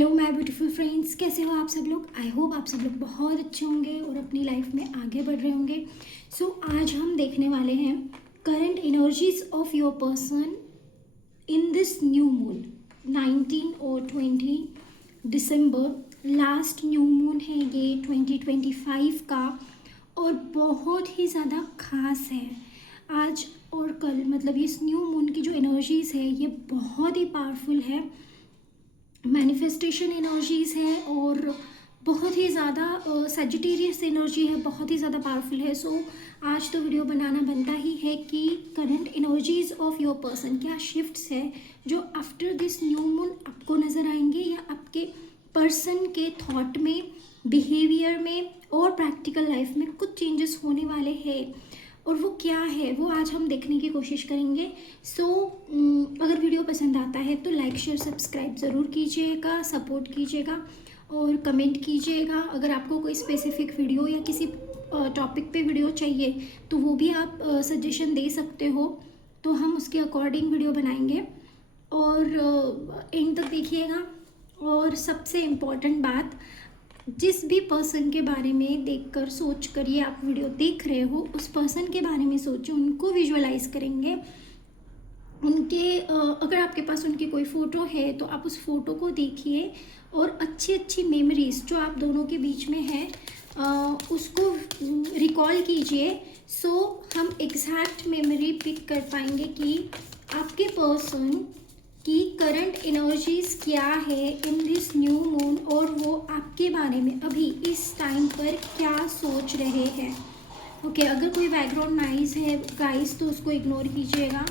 Hello my beautiful friends, कैसे हो आप सब लोग। आई होप आप सब लोग बहुत अच्छे होंगे और अपनी लाइफ में आगे बढ़ रहे होंगे। सो आज हम देखने वाले हैं current energies of your person in this new moon 19 और 20 दिसंबर। लास्ट न्यू मून है ये 2025 का और बहुत ही ज़्यादा खास है। आज और कल मतलब इस न्यू मून की जो एनर्जीज़ है ये बहुत ही पावरफुल है, मैनिफेस्टेशन एनर्जीज़ है और बहुत ही ज़्यादा सजिटेरियस एनर्जी है, बहुत ही ज़्यादा पावरफुल है। सो आज तो वीडियो बनाना बनता ही है कि current energies of your person, क्या शिफ्ट्स है जो आफ्टर दिस न्यू मून आपको नज़र आएंगे या आपके पर्सन के थॉट में, बिहेवियर में और प्रैक्टिकल लाइफ में कुछ चेंजेस होने वाले हैं और वो क्या है वो आज हम देखने की कोशिश करेंगे। सो अगर वीडियो पसंद आता है तो लाइक शेयर सब्सक्राइब ज़रूर कीजिएगा, सपोर्ट कीजिएगा और कमेंट कीजिएगा। अगर आपको कोई स्पेसिफिक वीडियो या किसी टॉपिक पे वीडियो चाहिए तो वो भी आप सजेशन दे सकते हो, तो हम उसके अकॉर्डिंग वीडियो बनाएंगे और एंड तक देखिएगा। और सबसे इम्पॉर्टेंट बात, जिस भी पर्सन के बारे में देखकर सोच कर ये आप वीडियो देख रहे हो उस पर्सन के बारे में सोचो, उनको विजुअलाइज करेंगे। उनके अगर आपके पास उनकी कोई फ़ोटो है तो आप उस फ़ोटो को देखिए और अच्छी अच्छी मेमोरीज जो आप दोनों के बीच में है उसको रिकॉल कीजिए। सो हम एग्जैक्ट मेमोरी पिक कर पाएंगे कि आपके पर्सन की करंट एनर्जीज क्या है इन दिस न्यू मून और वो आपके बारे में अभी इस टाइम पर क्या सोच रहे हैं। ओके, अगर कोई बैकग्राउंड नॉइज है गाइस तो उसको इग्नोर कीजिएगा।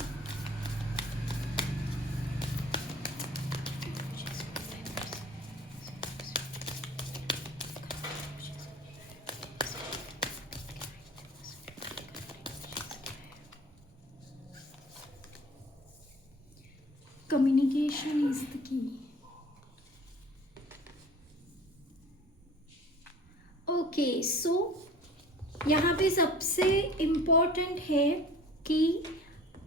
Communication is the key. Okay, so यहाँ पे सबसे इम्पोर्टेंट है कि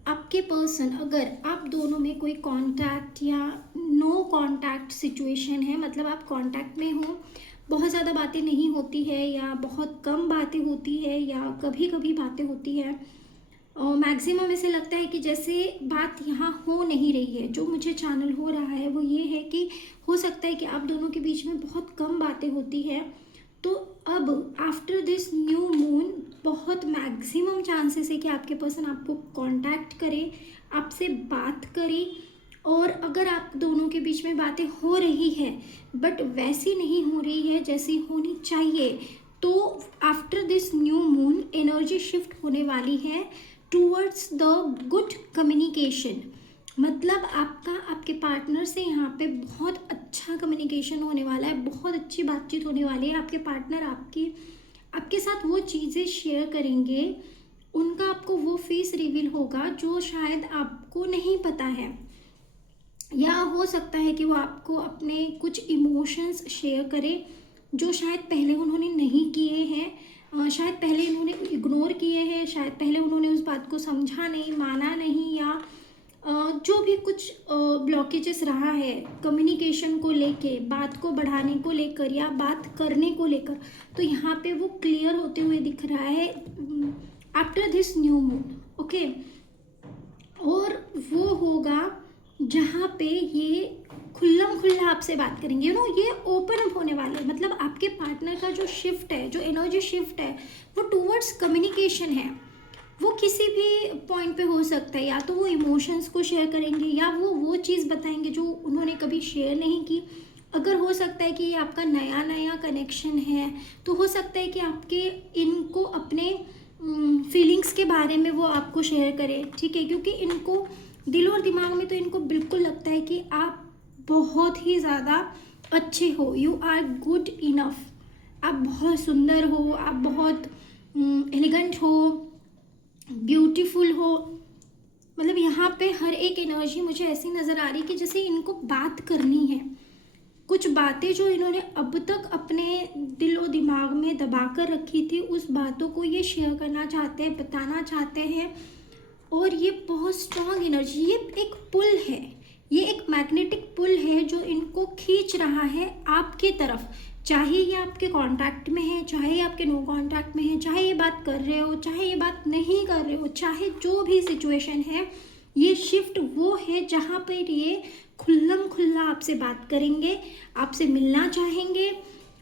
आपके पर्सन, अगर आप दोनों में कोई कांटेक्ट या नो कांटेक्ट सिचुएशन है, मतलब आप कांटेक्ट में हो, बहुत ज़्यादा बातें नहीं होती है या बहुत कम बातें होती है या कभी कभी बातें होती है, मैक्सिमम ऐसे लगता है कि जैसे बात यहाँ हो नहीं रही है। जो मुझे चैनल हो रहा है वो ये है कि हो सकता है कि आप दोनों के बीच में बहुत कम बातें होती है। तो अब आफ्टर दिस न्यू मून बहुत मैक्सिमम चांसेस है कि आपके पर्सन आपको कांटेक्ट करे, आपसे बात करे। और अगर आप दोनों के बीच में बातें हो रही है बट वैसी नहीं हो रही है जैसी होनी चाहिए, तो after this new moon energy shift होने वाली है टूवर्ड्स द गुड कम्युनिकेशन। मतलब आपका आपके पार्टनर से यहाँ पे बहुत अच्छा कम्युनिकेशन होने वाला है, बहुत अच्छी बातचीत होने वाली है। आपके पार्टनर आपके साथ वो चीज़ें शेयर करेंगे, उनका आपको वो फेस रिवील होगा जो शायद आपको नहीं पता है, या हो सकता है कि वो आपको अपने कुछ इमोशंस शेयर करे जो शायद पहले उन्होंने नहीं किए हैं, शायद पहले उन्होंने इग्नोर किए हैं, शायद पहले उन्होंने उस बात को समझा नहीं, माना नहीं, या जो भी कुछ ब्लॉकेजेस रहा है कम्युनिकेशन को लेके, बात को बढ़ाने को लेकर या बात करने को लेकर, तो यहाँ पे वो क्लियर होते हुए दिख रहा है after this new moon. Okay, और वो होगा जहाँ पे ये खुल्लम खुल्ला आपसे बात करेंगे, ये ओपन अप होने वाले हैं। मतलब आपके पार्टनर का जो शिफ्ट है, जो एनर्जी शिफ्ट है वो टूवर्ड्स कम्युनिकेशन है। वो किसी भी पॉइंट पे हो सकता है, या तो वो इमोशंस को शेयर करेंगे या वो चीज़ बताएंगे जो उन्होंने कभी शेयर नहीं की। अगर हो सकता है कि ये आपका नया नया कनेक्शन है तो हो सकता है कि आपके इनको अपने फीलिंग्स के बारे में वो आपको शेयर करें, ठीक है, क्योंकि इनको दिल और दिमाग में तो इनको बिल्कुल लगता है कि आप बहुत ही ज़्यादा अच्छे हो, यू आर गुड इनफ, आप बहुत सुंदर हो, आप बहुत एलिगेंट हो, ब्यूटीफुल हो। मतलब यहाँ पे हर एक एनर्जी मुझे ऐसी नज़र आ रही कि जैसे इनको बात करनी है, कुछ बातें जो इन्होंने अब तक अपने दिल और दिमाग में दबा कर रखी थी उस बातों को ये शेयर करना चाहते हैं, बताना चाहते हैं। और ये बहुत स्ट्रांग एनर्जी, ये एक पुल है, ये एक मैग्नेटिक पुल है जो इनको खींच रहा है आपके तरफ, चाहे ये आपके कांटेक्ट में है, चाहे ये आपके नो कांटेक्ट में है, चाहे ये बात कर रहे हो, चाहे ये बात नहीं कर रहे हो, चाहे जो भी सिचुएशन है, ये शिफ्ट वो है जहाँ पर ये खुल्लम खुल्ला आपसे बात करेंगे, आपसे मिलना चाहेंगे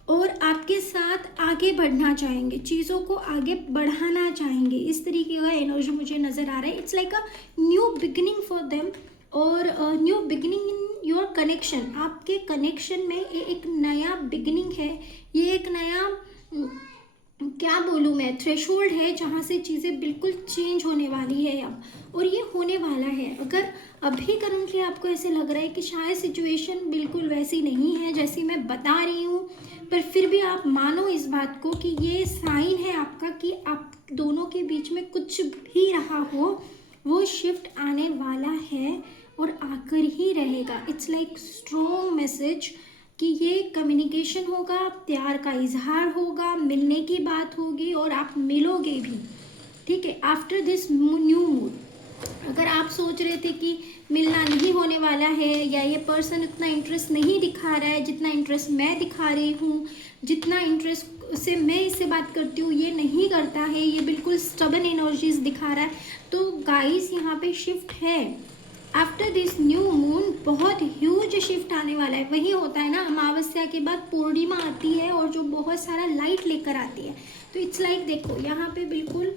और आपके साथ आगे बढ़ना चाहेंगे, चीज़ों को आगे बढ़ाना चाहेंगे। इस तरीके का एनर्जी मुझे नज़र आ रहा है। It's like a new beginning for them और new beginning in your connection. आपके कनेक्शन में ये एक नया बिगिनिंग है, ये एक नया क्या बोलूँ मैं, थ्रेशोल्ड है जहाँ से चीज़ें बिल्कुल चेंज होने वाली है अब, और ये होने वाला है। अगर अभी करंटली आपको ऐसे लग रहा है कि शायद सिचुएशन बिल्कुल वैसी नहीं है जैसी मैं बता रही हूँ, पर फिर भी आप मानो इस बात को कि ये साइन है आपका कि आप दोनों के बीच में कुछ भी रहा हो वो शिफ्ट आने वाला है और आकर ही रहेगा। इट्स लाइक स्ट्रॉन्ग मैसेज कि ये कम्युनिकेशन होगा, प्यार का इजहार होगा, मिलने की बात होगी और आप मिलोगे भी, ठीक है। आफ्टर दिस न्यू मूड, अगर आप सोच रहे थे कि मिलना नहीं होने वाला है या ये पर्सन उतना इंटरेस्ट नहीं दिखा रहा है जितना इंटरेस्ट मैं दिखा रही हूँ, जितना इंटरेस्ट से मैं इससे बात करती हूँ ये नहीं करता है, ये बिल्कुल स्टबन एनर्जीज दिखा रहा है, तो गाइस यहाँ पे शिफ्ट है। आफ्टर दिस न्यू मून बहुत ह्यूज शिफ्ट आने वाला है। वही होता है ना, अमावस्या के बाद पूर्णिमा आती है और जो बहुत सारा लाइट लेकर आती है, तो इट्स लाइक देखो यहाँ पे बिल्कुल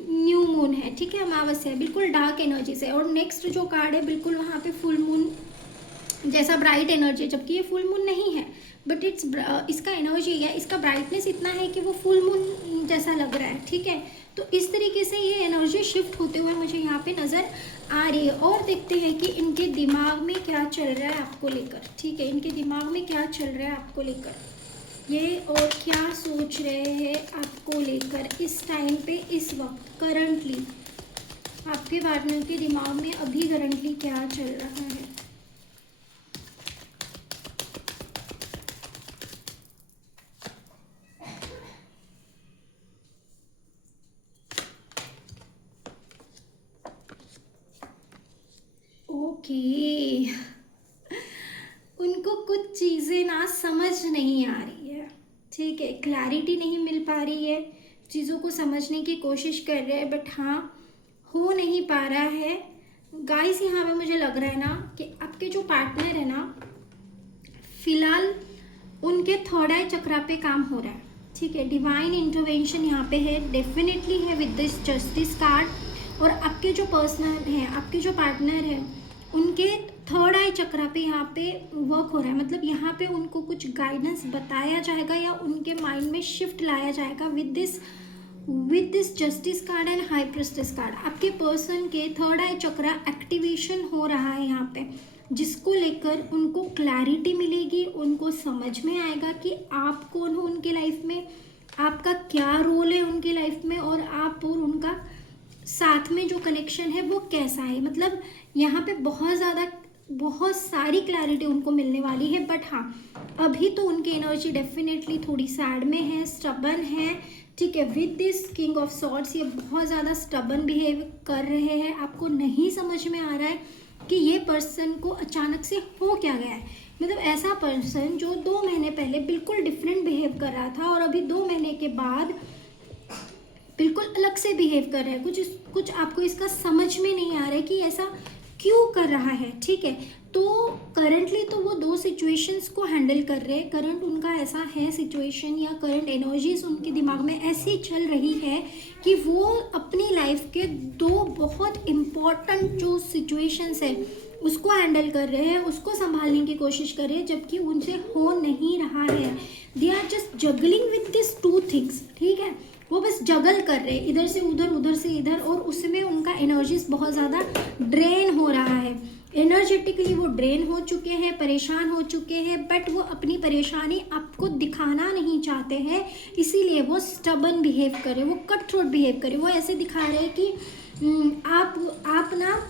न्यू मून है, ठीक है, अमावस्या बिल्कुल डार्क एनर्जी से, और नेक्स्ट जो कार्ड है बिल्कुल वहाँ पे फुल मून जैसा ब्राइट एनर्जी है, जबकि ये फुल मून नहीं है, बट इसका एनर्जी है, इसका ब्राइटनेस इतना है कि वो फुल मून जैसा लग रहा है, ठीक है। तो इस तरीके से ये एनर्जी शिफ्ट होते हुए मुझे यहाँ पे नज़र आ रही है। और देखते हैं कि इनके दिमाग में क्या चल रहा है आपको लेकर, ठीक है, इनके दिमाग में क्या चल रहा है आपको लेकर, ये और क्या सोच रहे हैं आपको लेकर इस टाइम पे, इस वक्त करंटली आपके पार्टनर के दिमाग में अभी करंटली क्या चल रहा है। ओके, उनको कुछ चीज़ें ना समझ नहीं आ रही है, ठीक है, क्लैरिटी नहीं मिल पा रही है, चीज़ों को समझने की कोशिश कर रहे हैं, बट हाँ हो नहीं पा रहा है। गाइस यहाँ पे मुझे लग रहा है ना कि आपके जो पार्टनर है ना, फिलहाल उनके थर्ड आई चक्रा पे काम हो रहा है, ठीक है, डिवाइन इंटरवेंशन यहाँ पे है, डेफिनेटली है विद दिस जस्टिस कार्ड। और आपके जो पर्सनल हैं, आपके जो पार्टनर हैं, उनके थर्ड आई चक्रा पे यहाँ पे वर्क हो रहा है, मतलब यहाँ पे उनको कुछ गाइडेंस बताया जाएगा या उनके माइंड में शिफ्ट लाया जाएगा with this justice card and high prestige card. आपके पर्सन के थर्ड आई चक्रा एक्टिवेशन हो रहा है यहाँ पे, जिसको लेकर उनको क्लैरिटी मिलेगी, उनको समझ में आएगा कि आप कौन हो उनके लाइफ में, आपका क्या रोल है उनकी लाइफ में, और आप और उनका साथ में जो कनेक्शन है वो कैसा है। मतलब यहाँ पे बहुत सारी क्लैरिटी उनको मिलने वाली है। बट हाँ, अभी तो उनकी एनर्जी डेफिनेटली थोड़ी सैड में है, स्टबन है, ठीक है। With this king of swords ये बहुत ज़्यादा स्टबन बिहेव कर रहे हैं। आपको नहीं समझ में आ रहा है कि ये पर्सन को अचानक से हो क्या गया है। मतलब ऐसा पर्सन जो 2 महीने पहले बिल्कुल डिफरेंट बिहेव कर रहा था और अभी 2 महीने के बाद बिल्कुल अलग से बिहेव कर रहा है। कुछ आपको इसका समझ में नहीं आ रहा है कि ऐसा क्यों कर रहा है, ठीक है। तो करंटली तो वो 2 सिचुएशंस को हैंडल कर रहे हैं। करंट उनका ऐसा है सिचुएशन, या करंट एनर्जीज उनके दिमाग में ऐसी चल रही है कि वो अपनी लाइफ के 2 बहुत इम्पॉर्टेंट जो सिचुएशंस है उसको हैंडल कर रहे हैं, उसको संभालने की कोशिश कर रहे हैं, जबकि उनसे हो नहीं रहा है। They are just juggling with this 2 things, ठीक है। वो बस जगल कर रहे हैं, इधर से उधर, उधर से इधर, और उसमें उनका एनर्जीज बहुत ज़्यादा ड्रेन हो रहा है। एनर्जेटिकली वो ड्रेन हो चुके हैं, परेशान हो चुके हैं, बट वो अपनी परेशानी आपको दिखाना नहीं चाहते हैं, इसीलिए वो स्टबन बिहेव करे, वो कट थ्रोट बिहेव करे। वो ऐसे दिखा रहे हैं कि आप ना,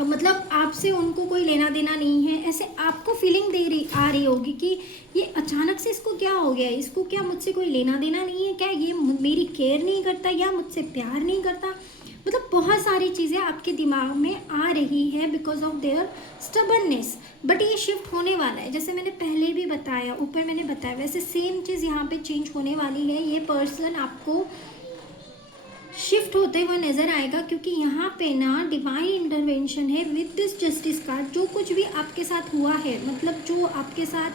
मतलब आपसे उनको कोई लेना देना नहीं है, ऐसे आपको फीलिंग आ रही होगी कि ये अचानक से इसको क्या हो गया है, इसको क्या मुझसे कोई लेना देना नहीं है क्या, ये मेरी केयर नहीं करता या मुझसे प्यार नहीं करता। मतलब बहुत सारी चीज़ें आपके दिमाग में आ रही है because of their stubbornness. But ये शिफ्ट होने वाला है, जैसे मैंने पहले भी बताया, ऊपर मैंने बताया, वैसे सेम चीज़ यहाँ पे चेंज होने वाली है। ये पर्सन आपको शिफ्ट होते हुए नजर आएगा, क्योंकि यहाँ पे ना डिवाइन इंटरवेंशन है विद दिस जस्टिस कार्ड। जो कुछ भी आपके साथ हुआ है, मतलब जो आपके साथ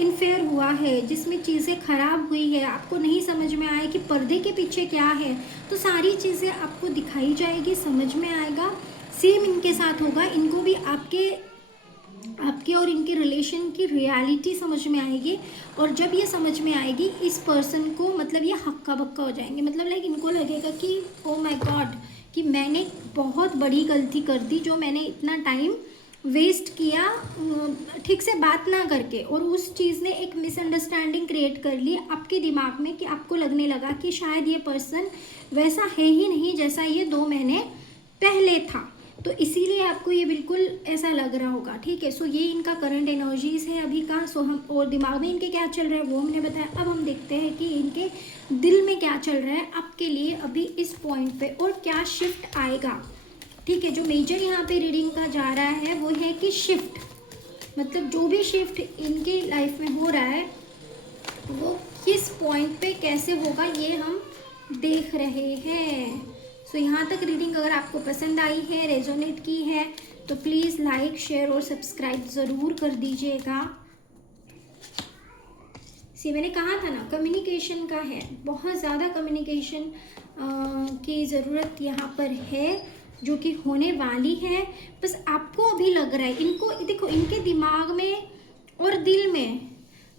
इनफेयर हुआ है, जिसमें चीज़ें खराब हुई है, आपको नहीं समझ में आया कि पर्दे के पीछे क्या है, तो सारी चीज़ें आपको दिखाई जाएगी, समझ में आएगा। सेम इनके साथ होगा, इनको भी आपके और इनके रिलेशन की रियलिटी समझ में आएगी। और जब ये समझ में आएगी, इस पर्सन को मतलब ये हक्का बक्का हो जाएंगे, मतलब लाइक इनको लगेगा कि ओ माय गॉड, कि मैंने बहुत बड़ी गलती कर दी, जो मैंने इतना टाइम वेस्ट किया ठीक से बात ना करके, और उस चीज़ ने एक मिसअंडरस्टैंडिंग क्रिएट कर ली आपके दिमाग में, कि आपको लगने लगा कि शायद ये पर्सन वैसा है ही नहीं जैसा ये 2 महीने पहले था। तो इसीलिए आपको ये बिल्कुल ऐसा लग रहा होगा, ठीक है। सो ये इनका करंट एनर्जीज है अभी का। सो हम और दिमाग में इनके क्या चल रहा है वो हमने बताया। अब हम देखते हैं कि इनके दिल में क्या चल रहा है आपके लिए अभी इस पॉइंट पे, और क्या शिफ्ट आएगा, ठीक है। जो मेजर यहाँ पे रीडिंग का जा रहा है वो है कि शिफ्ट, मतलब जो भी शिफ्ट इनकी लाइफ में हो रहा है वो किस पॉइंट पे कैसे होगा, ये हम देख रहे हैं। सो यहाँ तक रीडिंग अगर आपको पसंद आई है, रेजोनेट की है, तो प्लीज़ लाइक, शेयर और सब्सक्राइब ज़रूर कर दीजिएगा। सी मैंने कहा था ना, कम्युनिकेशन का है, बहुत ज़्यादा कम्युनिकेशन की ज़रूरत यहाँ पर है, जो कि होने वाली है। बस आपको अभी लग रहा है, इनको देखो, इनके दिमाग में और दिल में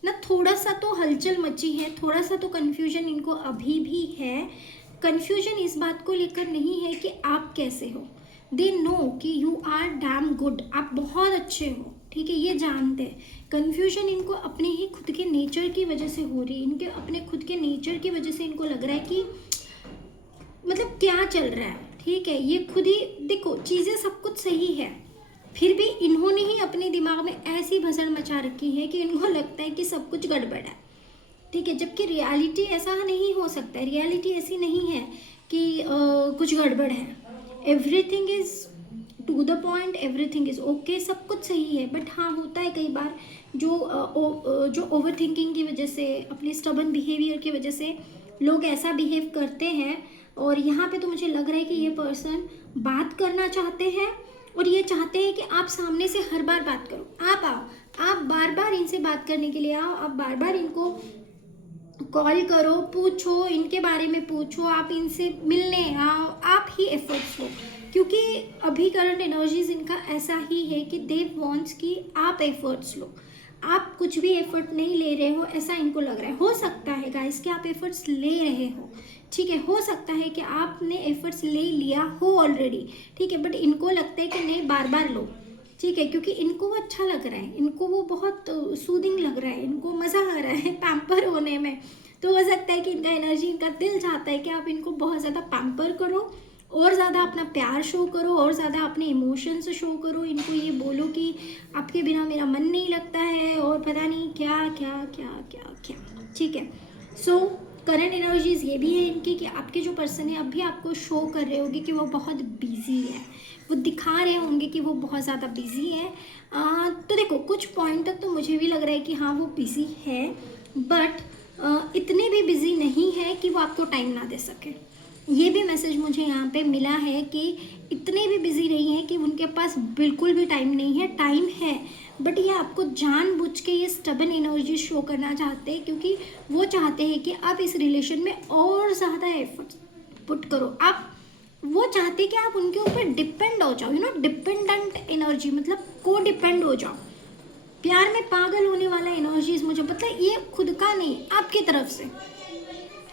ना थोड़ा सा तो हलचल मची है, थोड़ा सा तो कन्फ्यूजन इनको अभी भी है। कन्फ्यूजन इस बात को लेकर नहीं है कि आप कैसे हो, दे नो कि यू आर डैम गुड, आप बहुत अच्छे हो, ठीक है, ये जानते हैं। कन्फ्यूजन इनको अपने ही खुद के नेचर की वजह से हो रही है, इनके अपने खुद के नेचर की वजह से इनको लग रहा है कि मतलब क्या चल रहा है, ठीक है। ये खुद ही देखो, चीज़ें सब कुछ सही है, फिर भी इन्होंने ही अपने दिमाग में ऐसी भसड़ मचा रखी है कि इनको लगता है कि सब कुछ गड़बड़ है, ठीक है। जबकि रियलिटी ऐसा नहीं हो सकता है, रियलिटी ऐसी नहीं है कि कुछ गड़बड़ है। Everything is to the point, everything is okay, सब कुछ सही है। बट हाँ, होता है कई बार जो ओवर थिंकिंग की वजह से, अपने स्टबन बिहेवियर की वजह से लोग ऐसा बिहेव करते हैं। और यहाँ पे तो मुझे लग रहा है कि ये पर्सन बात करना चाहते हैं, और ये चाहते हैं कि आप सामने से हर बार बात करो, आप आओ, आप बार बार इनसे बात करने के लिए आओ, आप बार बार इनको कॉल करो, पूछो, इनके बारे में पूछो, आप इनसे मिलने आओ, आप ही एफर्ट्स लो। क्योंकि अभी करंट एनर्जीज इनका ऐसा ही है कि दे वांट्स कि आप एफर्ट्स लो। आप कुछ भी एफर्ट नहीं ले रहे हो, ऐसा इनको लग रहा है। हो सकता है गाइस कि आप एफर्ट्स ले रहे हो, ठीक है, हो सकता है कि आपने एफर्ट्स ले लिया हो ऑलरेडी, ठीक है, बट इनको लगता है कि नहीं, बार बार लो, ठीक है, क्योंकि इनको वो अच्छा लग रहा है, इनको वो बहुत सूदिंग लग रहा है, इनको मज़ा आ रहा है पैम्पर होने में। तो हो सकता है कि इनका एनर्जी, इनका दिल चाहता है कि आप इनको बहुत ज़्यादा पैम्पर करो, और ज़्यादा अपना प्यार शो करो, और ज़्यादा अपने इमोशंस शो करो, इनको ये बोलो कि आपके बिना मेरा मन नहीं लगता है, और पता नहीं क्या क्या क्या क्या क्या, ठीक है। सो करंट एनर्जीज ये भी है इनकी कि आपके जो पर्सन है अभी आपको शो कर रहे होंगे कि वो बहुत बिजी है, वो दिखा रहे होंगे कि वो बहुत ज़्यादा बिजी है। तो देखो, कुछ पॉइंट तक तो मुझे भी लग रहा है कि हाँ वो बिजी है, बट इतने भी बिजी नहीं है कि वो आपको टाइम ना दे सके। ये भी मैसेज मुझे यहाँ पे मिला है कि इतने भी बिजी नहीं है कि उनके पास बिल्कुल भी टाइम नहीं है, टाइम है, बट ये आपको जानबूझ के ये स्टबन एनर्जी शो करना चाहते हैं, क्योंकि वो चाहते हैं कि आप इस रिलेशन में और ज़्यादा एफर्ट पुट करो। आप वो चाहते हैं कि आप उनके ऊपर डिपेंड हो जाओ, यू नो, डिपेंडेंट एनर्जी, मतलब को डिपेंड हो जाओ, प्यार में पागल होने वाला एनर्जीज मुझे पता है, ये खुद का नहीं, आपकी तरफ से,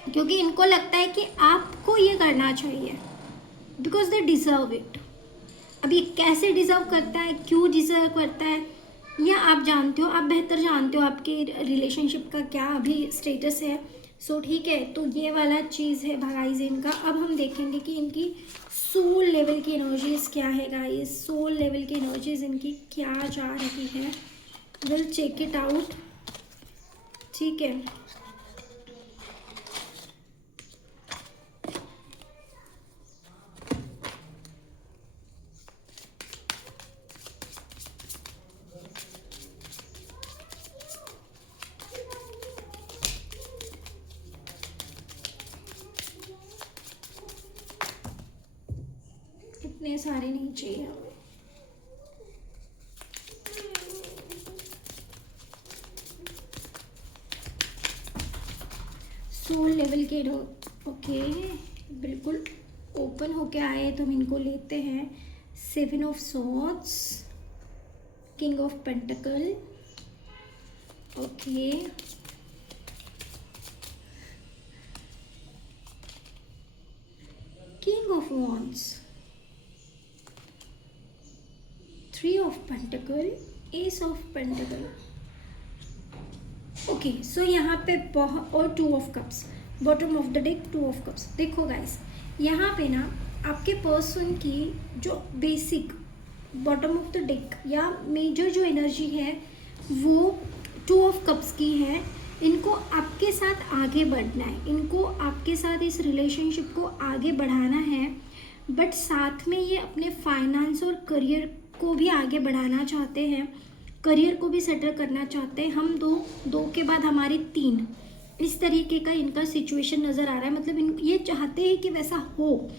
क्योंकि इनको लगता है कि आपको ये करना चाहिए, बिकॉज दे डिज़र्व इट। अब ये कैसे डिज़र्व करता है, क्यों डिज़र्व करता है, या आप जानते हो, आप बेहतर जानते हो आपके रिलेशनशिप का क्या अभी स्टेटस है। सो ठीक है, तो ये वाला चीज़ है गाइस इनका। अब हम देखेंगे कि इनकी सोल लेवल की एनर्जीज क्या है गाइस, सोल लेवल की एनर्जीज इनकी क्या जा रही है, विल चेक इट आउट, ठीक है। सारे नहीं चाहिए हमें। सोल लेवल के ओके, बिल्कुल ओपन होके आए तो हम इनको लेते हैं। 7 of swords, king of pentacle, okay, king of wands, 3 of pentacle, ace of pentacle, okay. So यहाँ पे बहुत, और 2 of cups, bottom of the deck 2 of cups. देखो गाइस, यहाँ पे ना आपके पर्सन की जो basic bottom of the deck या मेजर जो एनर्जी है वो 2 ऑफ कप्स की है। इनको आपके साथ आगे बढ़ना है, इनको आपके साथ इस रिलेशनशिप को आगे बढ़ाना है, बट साथ में ये अपने फाइनेंस और करियर को भी आगे बढ़ाना चाहते हैं, करियर को भी सेटल करना चाहते हैं। हम दो के बाद हमारी 3, इस तरीके का इनका सिचुएशन नज़र आ रहा है। मतलब ये चाहते हैं कि वैसा हो,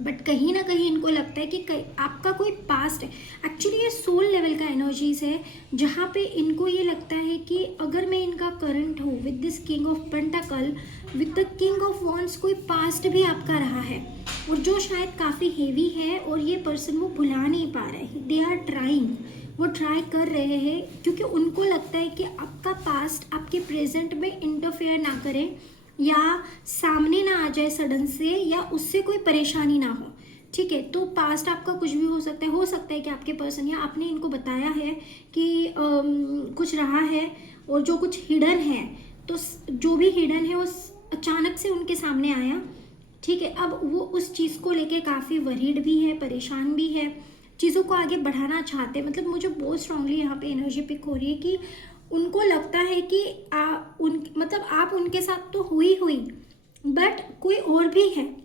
बट कहीं ना कहीं इनको लगता है कि आपका कोई पास्ट है। एक्चुअली ये सोल लेवल का एनर्जीज है, जहाँ पे इनको ये लगता है कि अगर मैं इनका करंट हूँ with this king of pentacle, with the king of wands, कोई पास्ट भी आपका रहा है और जो शायद काफ़ी हेवी है, और ये पर्सन वो भुला नहीं पा रहे हैं। दे आर ट्राइंग, वो ट्राई कर रहे हैं, क्योंकि उनको लगता है कि आपका पास्ट आपके प्रेजेंट में इंटरफेयर ना करे या सामने ना आ जाए सडन से, या उससे कोई परेशानी ना हो। ठीक है, तो पास्ट आपका कुछ भी हो सकता है कि आपके पर्सन या आपने इनको बताया है कि कुछ रहा है, और जो कुछ हिडन है, तो जो भी हिडन है वो अचानक से उनके सामने आया। ठीक है, अब वो उस चीज़ को लेके काफ़ी वरीड भी है, परेशान भी है, चीज़ों को आगे बढ़ाना चाहते हैं। मतलब मुझे बहुत स्ट्रांगली यहाँ पे एनर्जी पिक हो रही है कि उनको लगता है कि मतलब आप उनके साथ तो हुई, बट कोई और भी है,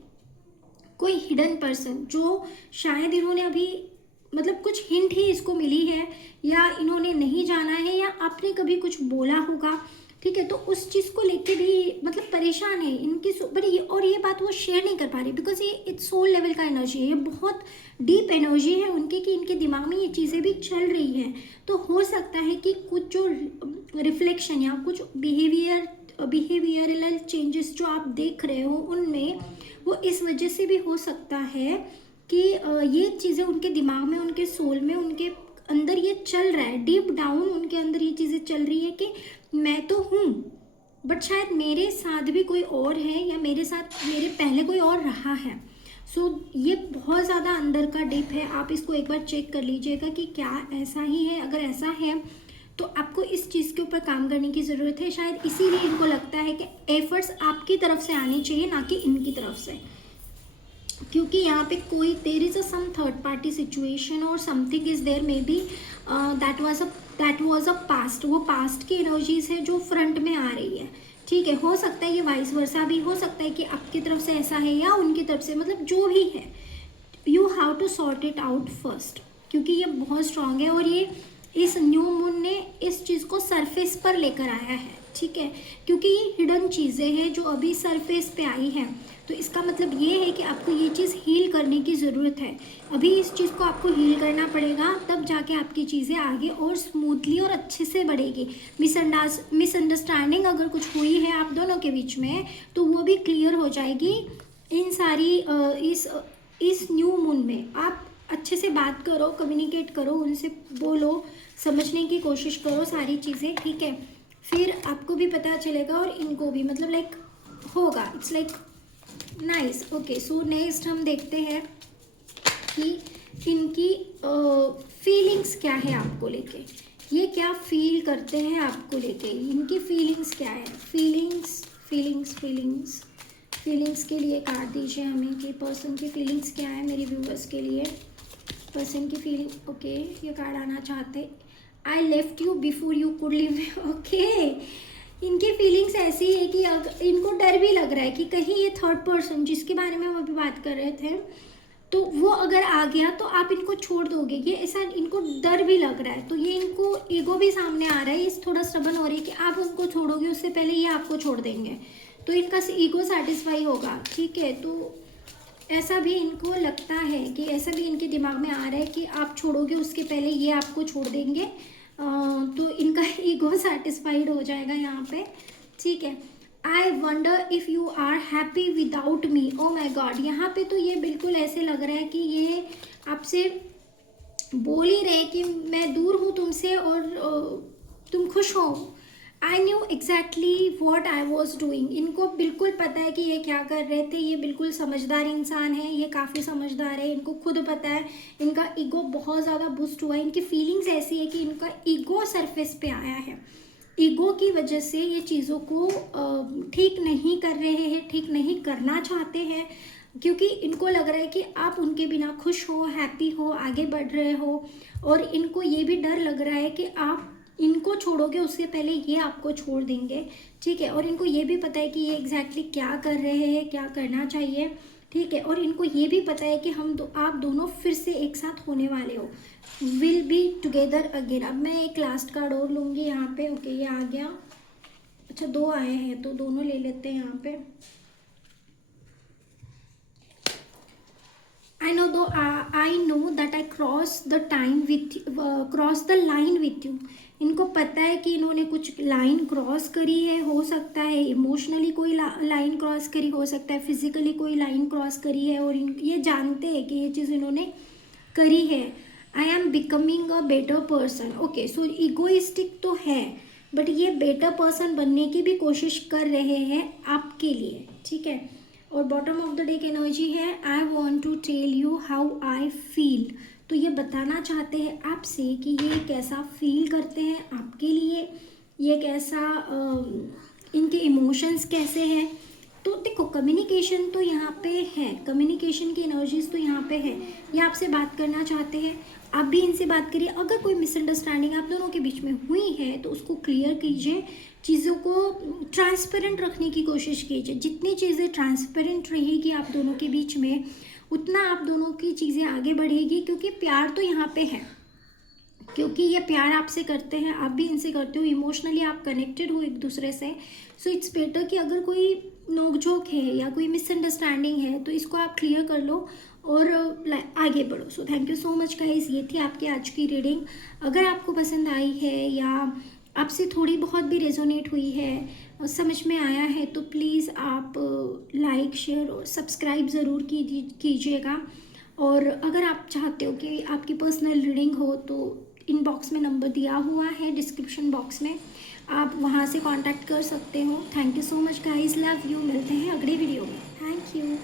कोई हिडन पर्सन जो शायद इन्होंने अभी, मतलब कुछ हिंट ही इसको मिली है, या इन्होंने नहीं जाना है, या आपने कभी कुछ बोला होगा। ठीक है, तो उस चीज़ को लेके भी मतलब परेशान है इनकी, बट ये बात वो शेयर नहीं कर पा रही, बिकॉज ये इट्स सोल लेवल का एनर्जी है, ये बहुत डीप एनर्जी है उनकी, कि इनके दिमाग में ये चीज़ें भी चल रही हैं। तो हो सकता है कि कुछ जो रिफ्लेक्शन या कुछ बिहेवियरल चेंजेस जो आप देख रहे हो उनमें, वो इस वजह से भी हो सकता है कि ये चीज़ें उनके दिमाग में, उनके सोल में, उनके अंदर ये चल रहा है, डीप डाउन उनके अंदर ये चीज़ें चल रही है कि मैं तो हूँ, बट शायद मेरे साथ भी कोई और है, या मेरे पहले कोई और रहा है। सो ये बहुत ज़्यादा अंदर का डीप है। आप इसको एक बार चेक कर लीजिएगा कि क्या ऐसा ही है। अगर ऐसा है तो आपको इस चीज़ के ऊपर काम करने की ज़रूरत है। शायद इसीलिए इनको लगता है कि एफर्ट्स आपकी तरफ से आनी चाहिए, ना कि इनकी तरफ से, क्योंकि यहाँ पे कोई there is some third party situation और something is there, maybe that was a past. वो पास्ट की एनर्जीज है जो फ्रंट में आ रही है। ठीक है, हो सकता है ये वाइस वर्सा भी हो सकता है कि आपकी तरफ से ऐसा है या उनकी तरफ से, मतलब जो भी है, you have to sort it out first, क्योंकि ये बहुत स्ट्रांग है, और ये इस न्यू मून ने इस चीज़ को सरफेस पर लेकर आया है। ठीक है, क्योंकि ये हिडन चीज़ें हैं जो अभी सरफेस पे आई हैं, तो इसका मतलब ये है कि आपको ये चीज़ हील करने की ज़रूरत है। अभी इस चीज़ को आपको हील करना पड़ेगा, तब जाके आपकी चीज़ें आगे और स्मूथली और अच्छे से बढ़ेगी। मिसअंडरस्टैंडिंग अगर कुछ हुई है आप दोनों के बीच में, तो वो भी क्लियर हो जाएगी। इन सारी इस न्यू मून में आप अच्छे से बात करो, कम्युनिकेट करो, उनसे बोलो, समझने की कोशिश करो सारी चीज़ें। ठीक है, फिर आपको भी पता चलेगा और इनको भी, मतलब लाइक होगा, it's like nice. Okay, so next हम देखते हैं कि इनकी फीलिंग्स क्या है आपको लेके, ये क्या फील करते हैं आपको लेके, इनकी फीलिंग्स क्या है। फीलिंग्स के लिए कार्ड दीजिए हमें कि पर्सन की फीलिंग्स क्या है मेरे व्यूअर्स के लिए। पर्सन की फीलिंग, ओके, ये कार्ड आना चाहते, I left you before you could live. Okay, इनकी फीलिंग्स ऐसी है कि इनको डर भी लग रहा है कि कहीं ये थर्ड पर्सन जिसके बारे में हम अभी बात कर रहे थे, तो वो अगर आ गया तो आप इनको छोड़ दोगे, ये ऐसा इनको डर भी लग रहा है। तो ये इनको ईगो भी सामने आ रहा है, इस थोड़ा स्टबन हो रही है कि आप उनको छोड़ोगे उससे पहले ये आपको छोड़ देंगे, तो इनका ईगो सेटिस्फाई होगा। ठीक है, तो ऐसा भी इनको लगता है कि ऐसा भी इनके दिमाग में आ रहा है कि आप छोड़ोगे उसके पहले ये आपको छोड़ देंगे, तो इनका ईगो सेटिस्फाइड हो जाएगा यहाँ पे, ठीक है। I wonder if you are happy without me, oh my God, यहाँ पे तो ये बिल्कुल ऐसे लग रहा है कि ये आपसे बोल ही रहे कि मैं दूर हूँ तुमसे और तुम खुश हो। I knew exactly what I was doing, इनको बिल्कुल पता है कि ये क्या कर रहे थे, ये बिल्कुल समझदार इंसान है, ये काफ़ी समझदार है, इनको खुद पता है, इनका ईगो बहुत ज़्यादा बूस्ट हुआ है, इनकी फीलिंग्स ऐसी है कि इनका ईगो सरफेस पे आया है, ईगो की वजह से ये चीज़ों को ठीक नहीं कर रहे हैं, ठीक नहीं करना चाहते हैं, क्योंकि इनको लग रहा है कि आप उनके बिना खुश हो, हैप्पी हो, आगे बढ़ रहे हो, और इनको ये भी डर लग रहा है कि आप इनको छोड़ोगे उससे पहले ये आपको छोड़ देंगे, ठीक है। और इनको ये भी पता है कि ये एग्जैक्टली क्या कर रहे हैं, क्या करना चाहिए, ठीक है। और इनको ये भी पता है कि आप दोनों फिर से एक साथ होने वाले हो, विल बी टुगेदर अगेन। अब मैं एक लास्ट कार्ड और लूँगी यहाँ पे, ओके ये आ गया, अच्छा 2 आए हैं तो दोनों ले लेते हैं यहाँ पे। I know that I crossed the line with you. इनको पता है कि इन्होंने कुछ लाइन क्रॉस करी है, हो सकता है इमोशनली कोई लाइन क्रॉस करी, हो सकता है फिजिकली कोई लाइन क्रॉस करी है, और ये जानते हैं कि ये चीज़ इन्होंने करी है। I am becoming a better person, okay, so egoistic तो है बट ये बेटर पर्सन बनने की भी कोशिश कर रहे हैं आपके लिए, ठीक है। और बॉटम ऑफ द डे की एनर्जी है I want to tell you how I feel, तो ये बताना चाहते हैं आपसे कि ये कैसा फील करते हैं आपके लिए, ये कैसा इनके इमोशंस कैसे हैं। तो देखो कम्युनिकेशन तो यहाँ पे है, कम्युनिकेशन की एनर्जीज तो यहाँ पे है, ये आपसे बात करना चाहते हैं, आप भी इनसे बात करिए। अगर कोई मिसअंडरस्टैंडिंग आप दोनों के बीच में हुई है तो उसको क्लियर कीजिए, चीज़ों को ट्रांसपेरेंट रखने की कोशिश कीजिए। जितनी चीज़ें ट्रांसपेरेंट रहेगी आप दोनों के बीच में, उतना आप दोनों की चीज़ें आगे बढ़ेगी, क्योंकि प्यार तो यहाँ पे है, क्योंकि ये प्यार आपसे करते हैं, आप भी इनसे करते हो, इमोशनली आप कनेक्टेड हो एक दूसरे से। सो इट्स बेटर कि अगर कोई नोकझोंक है या कोई मिसअंडरस्टैंडिंग है तो इसको आप क्लियर कर लो और आगे बढ़ो। So thank you so much guys, ये थी आपकी आज की रीडिंग। अगर आपको पसंद आई है या आपसे थोड़ी बहुत भी रेजोनेट हुई है, समझ में आया है, तो प्लीज़ आप लाइक शेयर और सब्सक्राइब ज़रूर कीजिएगा। और अगर आप चाहते हो कि आपकी पर्सनल रीडिंग हो तो इनबॉक्स में नंबर दिया हुआ है, डिस्क्रिप्शन बॉक्स में, आप वहाँ से कांटेक्ट कर सकते हो। Thank you so much guys, love you, मिलते हैं अगले वीडियो में, थैंक यू।